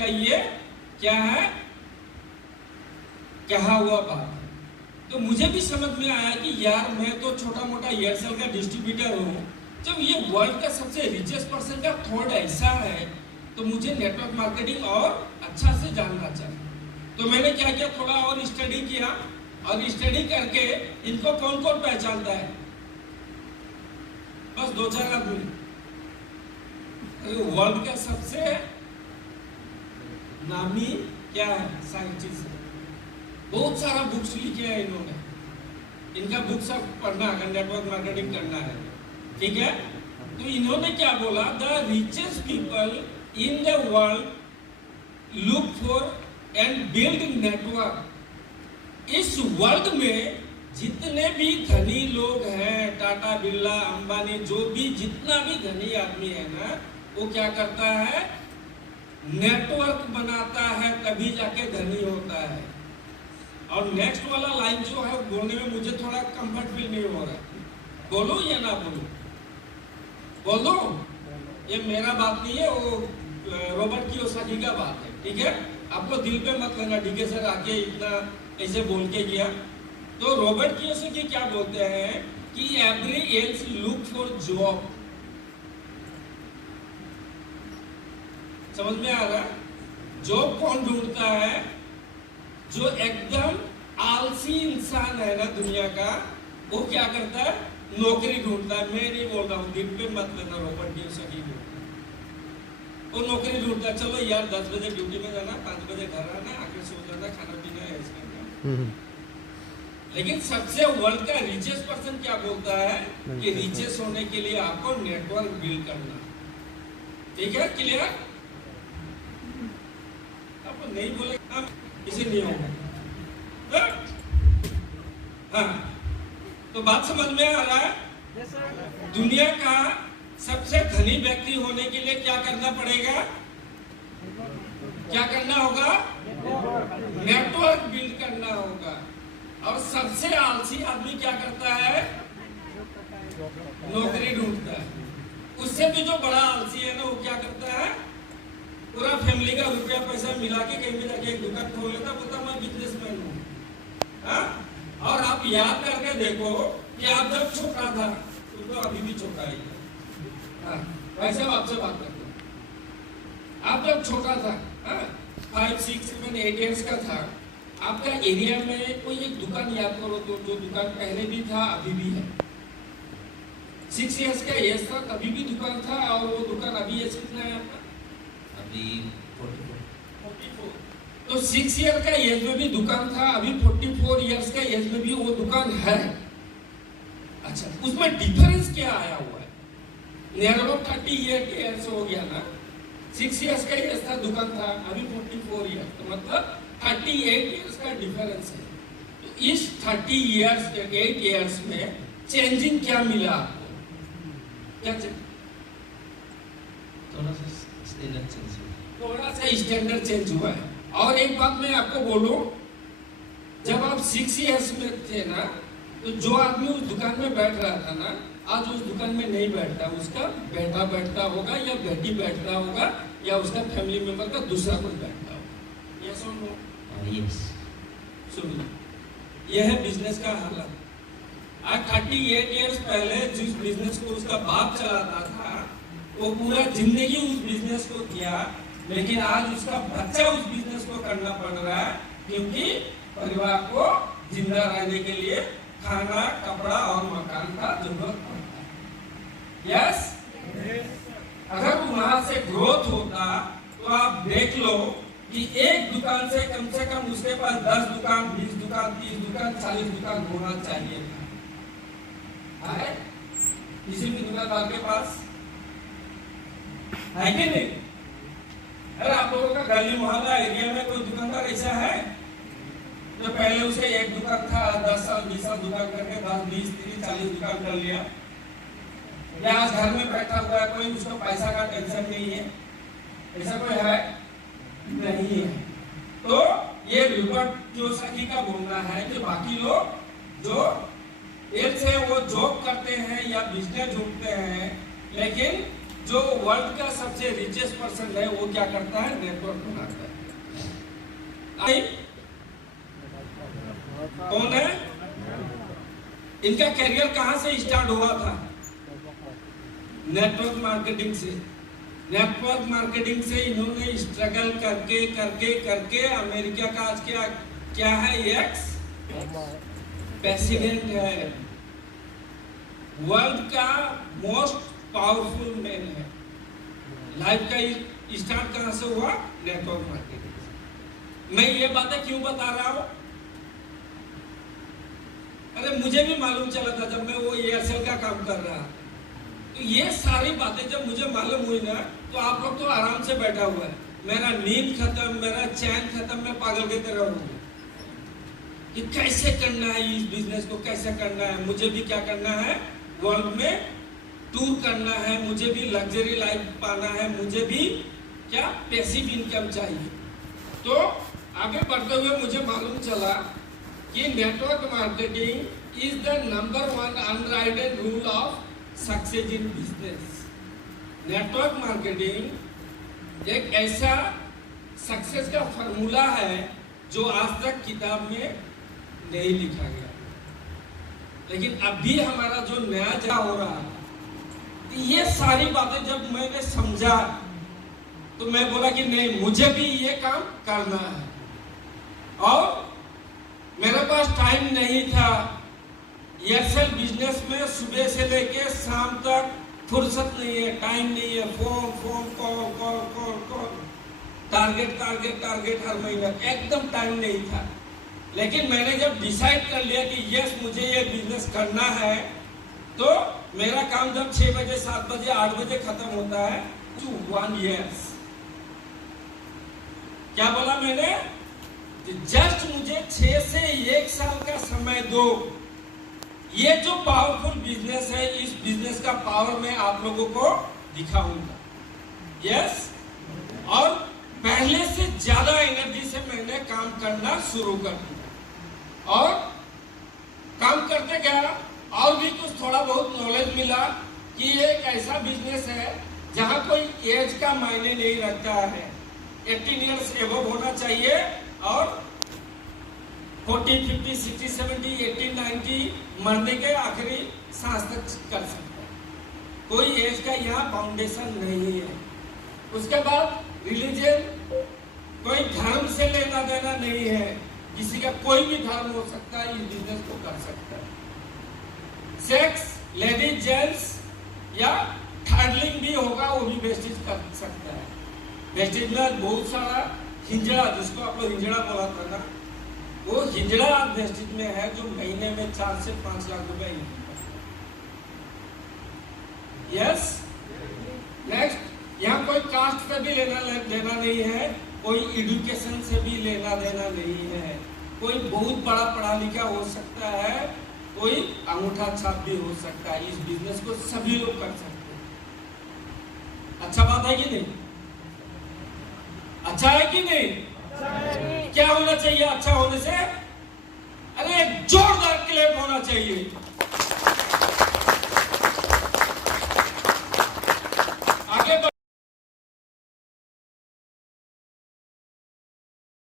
का ये क्या है, कहा हुआ बात है। तो मुझे भी समझ में आया कि यार मैं तो छोटा मोटा एयरसेल का डिस्ट्रीब्यूटर हूँ, जब ये वर्ल्ड का सबसे रिचेस्ट पर्सन का थॉट ऐसा है तो मुझे नेटवर्क मार्केटिंग और अच्छा से जानना चाहिए। तो मैंने क्या किया, थोड़ा और स्टडी किया, और स्टडी करके इनको कौन कौन पहचानता है, बस 2-4 आदमी। वर्ल्ड का सबसे नामी क्या है, साइंटिस्ट, बहुत सारा बुक्स लिखे हैं इन्होंने, इनका बुक सब पढ़ना अगर नेटवर्क मार्केटिंग करना है, ठीक है। तो इन्होंने क्या बोला, the richest people in the world look for and build network. इस वर्ल्ड में जितने भी धनी लोग हैं, टाटा बिरला अंबानी, जो भी जितना भी धनी आदमी है ना, वो क्या करता है, नेटवर्क बनाता है, तभी जाके धनी होता है। और नेक्स्ट वाला लाइन जो है बोलने में मुझे थोड़ा कंफर्ट फील नहीं हो रहा है, बोलो या ना बोलो, बोलो, ये मेरा बात नहीं है, वो रॉबर्ट कियोसाकी का बात है, ठीक है। आपको दिल पे मत लेना, डीके सर आके इतना ऐसे बोल के गया। तो रॉबर्ट कियोसाकी क्या बोलते हैं कि every else look for job. समझ में आ रहा है? जॉब कौन ढूंढता है, जो एकदम आलसी इंसान है ना दुनिया का, वो क्या करता है, नौकरी ढूंढता है। मैं नहीं बोल रहा हूँ, दिल पे मत लेना, रॉबर्ट कियोसाकी को, वो नौकरी ढूंढता है। चलो यार 10 बजे ड्यूटी में जाना, 5 बजे घर आना, आके सो जाना, खाना पीना है ऐसा करना। लेकिन सबसे वर्ल्ड का रिचेस्ट पर्सन क्या बोलता है कि रिचेस्ट होने के लिए आपको नेटवर्क बिल्ड करना, ठीक है, क्लियर? आपको नहीं बोले इसे नहीं होगा। हाँ, तो बात समझ में आ रहा है? दुनिया का सबसे धनी व्यक्ति होने के लिए क्या करना पड़ेगा, क्या करना होगा, नेटवर्क बिल्ड करना होगा। और सबसे आलसी आदमी क्या करता है, नौकरी ढूंढता है। उससे भी जो बड़ा आलसी है ना, वो क्या करता है, पूरा फैमिली का रुपया पैसा मिला के कहीं भी जाके एक दुकान खोल लेता, बोलता मैं बिजनेसमैन हूँ। और आप याद करके देखो कि आप जब छोटा था, तो अभी भी छोटा ही है। वैसे आपसे बात करते हैं, आप जब छोटा था, 5, 6, 7, 8 इयर्स का था, आपका एरिया में कोई एक दुकान याद करो तो, जो दुकान पहले भी था अभी भी है। 6 इयर्स का एज था तभी भी दुकान था, और वो दुकान अभी एज कितना है आपका, अभी 44। तो 6 ईयर का एज में भी दुकान था, अभी 44 इयर्स का एज में भी वो दुकान है। अच्छा, उसमें डिफरेंस क्या आया हुआ है, नियर 30 ईयर्स हो गया ना। 6 इयर्स का एज था, दुकान था, अभी 44 ईयर, तो मतलब 38 इयर्स का डिफरेंस है। तो इस 30 इयर्स 8 इयर्स में चेंजिंग क्या मिला आपको, क्या थोड़ा सा स्टैंडर्ड चेंज हुआ, थोड़ा सा स्टैंडर्ड चेंज हुआ है। और एक बात मैं आपको बोलूं, जब आप 6 इयर्स में थे ना, तो जो आदमी उस दुकान में बैठ रहा था ना, आज उस दुकान में नहीं बैठता, उसका बेटा बैठता होगा या बेटी बैठता होगा या उसका फैमिली मेंबर का दूसरा कोई बैठता होगा। यस और नो? यस। सुनिए, यह है बिजनेस का हालत। आज 38 इयर्स पहले जिस बिजनेस को उसका बाप चलाता था, वो पूरा जिंदगी उस बिजनेस को किया, लेकिन आज उसका बच्चा उस बिजनेस को करना पड़ रहा है, क्योंकि परिवार को जिंदा रहने के लिए खाना, कपड़ा और मकान का जरूरत पड़ता है। यस? अगर वहां से ग्रोथ होता तो आप देख लो कि एक दुकान से कम उसके पास 10 दुकान, 20 दुकान, 30 दुकान, 40 दुकान होना चाहिए था। है किसी भी दुकानदार के पास, है कि नहीं? अरे आप लोगों का गली मोहल्ला एरिया में कोई दुकानदार ऐसा है जो पहले उसे एक दुकान था, 10 साल 20 साल दुकान करके 10, 20, 30, 40 दुकान कर लिया, या आज घर में बैठा हुआ है कोई, उसको पैसा का टेंशन नहीं है, ऐसा कोई है नहीं है। तो ये रॉबर्ट कियोसाकी का बोलना है कि बाकी लोग जो एक से वो जॉब करते हैं या बिजनेस ढूंढते हैं, लेकिन जो वर्ल्ड का सबसे रिचेस्ट पर्सन है वो क्या करता है, नेटवर्क बनाता है। कौन है? इनका करियर कहां से स्टार्ट हुआ था? नेटवर्क मार्केटिंग से। नेटवर्क मार्केटिंग से इन्होंने स्ट्रगल करके करके करके अमेरिका का आज क्या है, एक्स प्रेसिडेंट है, वर्ल्ड का मोस्ट पावरफुल मैन है। लाइफ का स्टार्ट कहां से हुआ? नेटवर्क मार्केटिंग से। मैं ये बातें क्यों बता रहा हूं? अरे मुझे भी मालूम चला था जब मैं वो एयरसेल का काम कर रहा, तो ये सारी बातें जब मुझे मालूम हुई ना, तो आप लोग तो आराम से बैठा हुआ है, मेरा नींद खत्म, मेरा चैन खत्म, मैं पागल के तरह हूँ कि कैसे करना है इस बिजनेस को, कैसे करना है, मुझे भी क्या करना है, वर्ल्ड में टूर करना है, मुझे भी लग्जरी लाइफ पाना है, मुझे भी क्या पैसिव इनकम चाहिए। तो आगे बढ़ते हुए मुझे मालूम चला कि network marketing is the number 1 unwritten rule of success in business. Network marketing एक ऐसा सक्सेस का फॉर्मूला है जो आज तक किताब में नहीं लिखा गया, लेकिन अभी हमारा जो नया जा हो रहा है, ये सारी बातें जब मैंने समझा तो मैं बोला कि नहीं, मुझे भी ये काम करना है। और मेरे पास टाइम नहीं था। एयरसेल बिजनेस में सुबह से लेके शाम तक फुर्सत नहीं है, टाइम नहीं है, फोन कॉल, टारगेट हर महीने, एकदम टाइम नहीं था। लेकिन मैंने जब डिसाइड कर लिया कि यस मुझे ये बिजनेस करना है, तो मेरा काम जब 6 बजे 7 बजे 8 बजे खत्म होता है, 1 years। क्या बोला मैंने? जस्ट मुझे 6 से 1 साल का समय दो। ये जो पावरफुल बिजनेस है, इस बिजनेस का पावर मैं आप लोगों को दिखाऊंगा। यस, और पहले से ज्यादा एनर्जी से मैंने काम करना शुरू कर दिया, और काम करते गया, और भी कुछ थोड़ा बहुत नॉलेज मिला कि ये एक ऐसा बिजनेस है जहां कोई एज का मायने नहीं रखता है। 18 इयर्स एबव होना चाहिए, और 40, 50, 60, 70, 80, 90 मरने के आखिरी सांस तक कर सकता है। कोई एज का यहाँ फाउंडेशन नहीं है। उसके बाद रिलीजन, कोई धर्म से लेना देना नहीं है, किसी का कोई भी धर्म हो सकता है, इस बिजनेस को कर सकता है। सेक्स, लेडीज जेंट्स या थर्डलिंग भी होगा, वो भी वेस्टेज कर सकता है। वेस्टेज में बहुत सारा हिंजड़ा, जिसको आप लोग हिंजड़ा बोला था ना, वो हिंजड़ा वेस्टेज में है, जो महीने में 4 से 5 लाख रुपए इनकम करता है। यस, नेक्स्ट, यहाँ कोई कास्ट से भी लेना देना नहीं है, कोई एजुकेशन से भी लेना देना नहीं है, कोई बहुत बड़ा पढ़ा लिखा हो सकता है, कोई अंगूठा छाप भी हो सकता है। इस बिजनेस को सभी लोग कर सकते हैं। अच्छा बात है कि नहीं? अच्छा है कि नहीं? क्या होना चाहिए अच्छा होने से? अरे जोरदार क्लैप होना चाहिए।